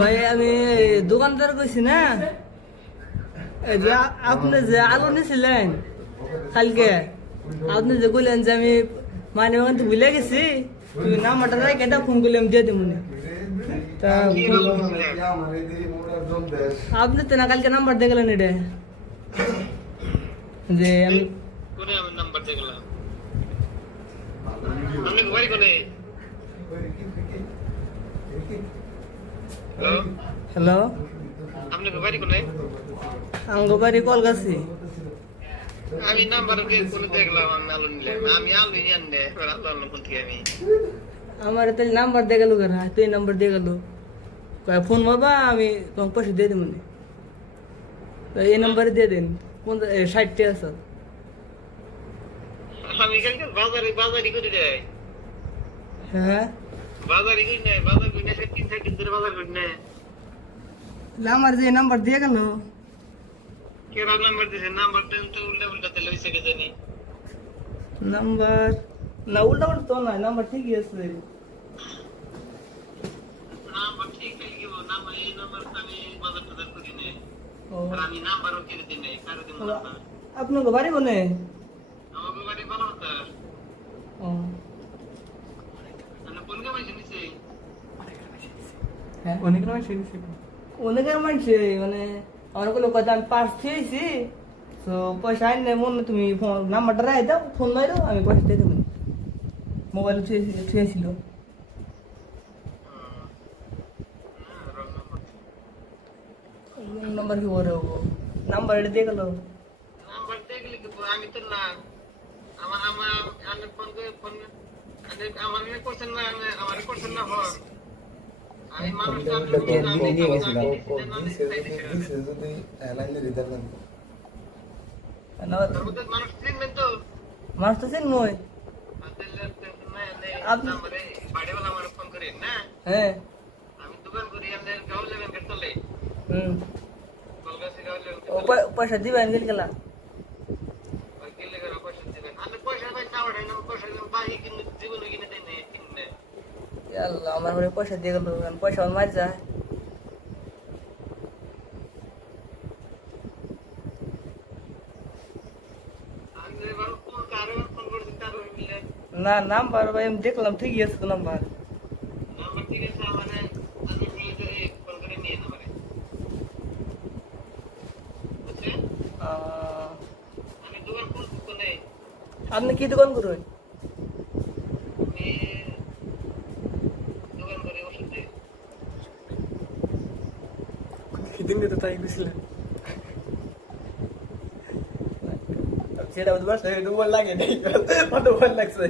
ভাই আমি দোকানদার কইছি না, এই যে আপনি যে আলু নিয়েছিলেন কালকে, আপনি যে কইলেন যে আমি মানে ওখান থেকে ভুলে গেছি, তুমি নাম্বারটা রাখ, এটা ফোন করলে আমি দিয়ে দেবো না। তা আপনি তো না কালকে নাম্বার দিয়ে গেলেন, এটা যে আমি নাম্বার দিয়ে গেলাম। আপনি বাড়ি কোনে? হ্যালো, আপনি বাড়ি কোনে? আমার বাড়ি কলকাছি। আমি নাম্বার কোনে দেখলাম, আমি আলু নিলাম, আমি আলু আনলে আলু আনলাম কোন থেকে আমি? আমার তাহলে নাম্বার দিয়ে গেল, তুই নাম্বার দিয়ে গেল, ফোন মারবা আমি তোমাকে পয়সা দিয়ে দেবো না, এই নাম্বারে দিয়ে দিন। কোন 60 টাকা আছে? আমি কালকে বাজারি করে দেয়। হ্যাঁ বাজারি করি নাই, বাজার করি না, 3-4 দিন ধরে বাজার করি না। আমার যে নাম্বার দিয়ে গেল, কেরা নাম্বার দিছে? নাম্বারটা তো উল্টা উল্টা তেল হইছে কে জানি। নাম্বার না উল্টা উল্টা তো না, নাম্বার ঠিকই আছে। নাম্বার ঠিক কি বল, নাম্বার এই নাম্বার আমি বাজার টাজার করি না। ও আর আমি নাম্বারও কিনে দিই নাই, কারো দিন না। আপনার বাড়ি কোনে? আমার বাড়ি বানাওতা। ও মানে কোন গ্রামে নিছে? হ্যাঁ অনেকের মানুষে মানে আমার কোনো কথা আমি পার্স খেয়েছি, তো পয়সা আইন নেই মনে, তুমি নাম্বারটা রাখ দাও, ফোন নাই দাও, আমি পয়সা দিয়ে দেবো। মোবাইল ছুঁয়েছিল। নাম্বার কি বলে নাম্বার এটা দিয়ে গেল। নাম্বার দেখলি কি আমি তো না, আমার আমার আমি ফোন করে ফোন আমার মনে করছেন না, আমার করছেন না হল আমি মানুষ মানুষ চিনবেন তো? মানুষ তো চিন মই বাড়িওয়ালা আমার ফোন করি না। হ্যাঁ আমি দোকান করি, আমাদের গাঁও লেভেল চলে। কলকাতা গাঁও লেভেল পয়সা দিবেন গেলা আমার ঘরে পয়সা দিয়ে গেল, পয়সা মার যায়। না নাম্বার ভাই আমি দেখলাম ঠিকই আছে তো নাম্বার। আপনি কি দোকান করবেন? সেদিন তো তাই বুঝলেন, সেটা বুঝবার লাগে, লাগছে।